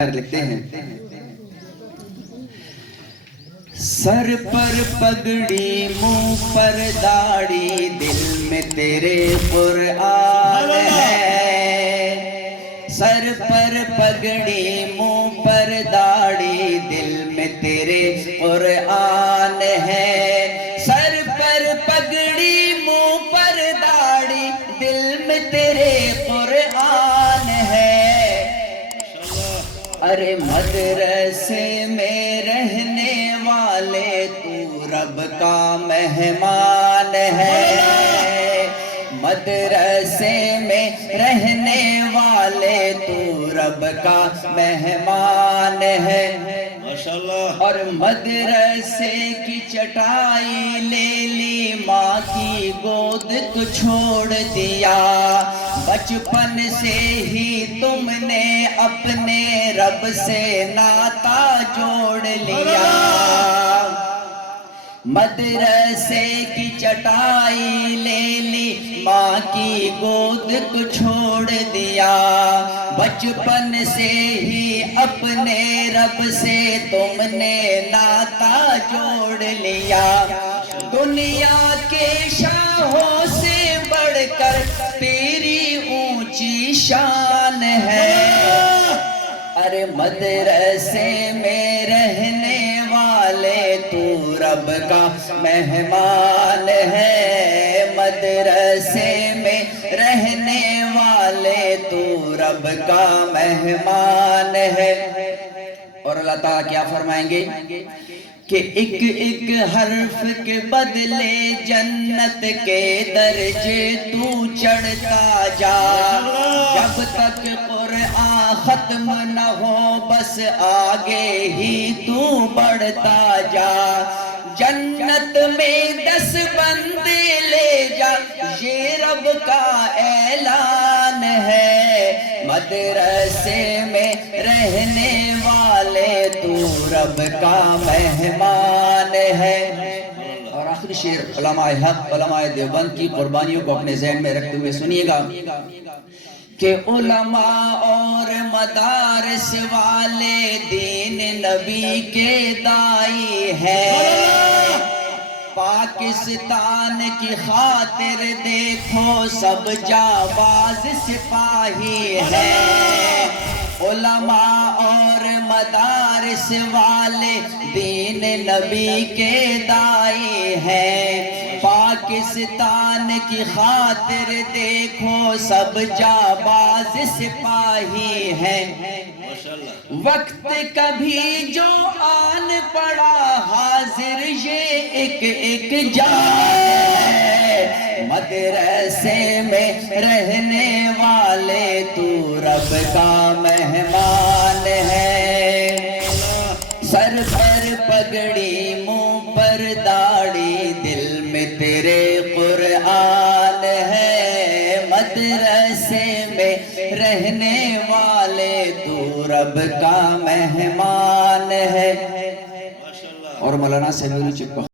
لکھتے ہیں سر پر پگڑی منہ پر داڑھی دل میں تیرے قرآن ہے سر پر پگڑی منہ پر داڑھی دل میں تیرے قرآن ہے سر پر پگڑی منہ پر داڑھی دل میں تیرے قرآن ہے ارے مدرسے میں رہنے والے تو رب کا مہمان ہے مدرسے میں رہنے والے تو رب کا مہمان ہے اور مدرسے کی چٹائی لے لی ماں کی گود تو چھوڑ دیا بچپن سے ہی تم نے اپنے رب سے ناتا جوڑ لیا مدرسے کی چٹائی لے لی ماں کی گود کو چھوڑ دیا بچپن سے ہی اپنے رب سے تم نے ناتا جوڑ لیا دنیا کے شاہوں سے بڑھ کر تیری اونچی شان ہے ارے مدرسے میں رہنے والے تو رب کا مہمان ہے مدرسے میں رہنے والے تو رب کا مہمان ہے اور اللہ تعالیٰ کیا فرمائیں گے کہ ایک ایک حرف کے بدلے جنت کے درجے تو چڑھتا جا جب تک قرآن ختم نہ ہو بس آگے ہی تو بڑھتا جا جنت میں 10 بندے لے جا یہ رب کا اعلان ہے مدرسے میں رہنے والے تو رب کا مہمان ہے اور آخری شعر علماء حق علماء دیوبند کی قربانیوں کو اپنے ذہن میں رکھتے ہوئے سنیے گا کہ علماء اور مدارس والے دین نبی کے دائی ہے پاکستان کی خاطر دیکھو سب جانباز سپاہی ہے علماء اور مدارس والے دین نبی کے دائی ہیں پاکستان کی خاطر دیکھو سب جانباز سپاہی ہیں وقت کبھی جو آن پڑا حاضر یہ ایک جان ہے مدرسے میں رہنے والے تو رب کا مہمان ہے سر پر پگڑی منہ پر داڑھی دل میں تیرے قرآن ہے مدرسے میں رہنے والے تو رب کا مہمان ہے اور مولانا سمیع الچک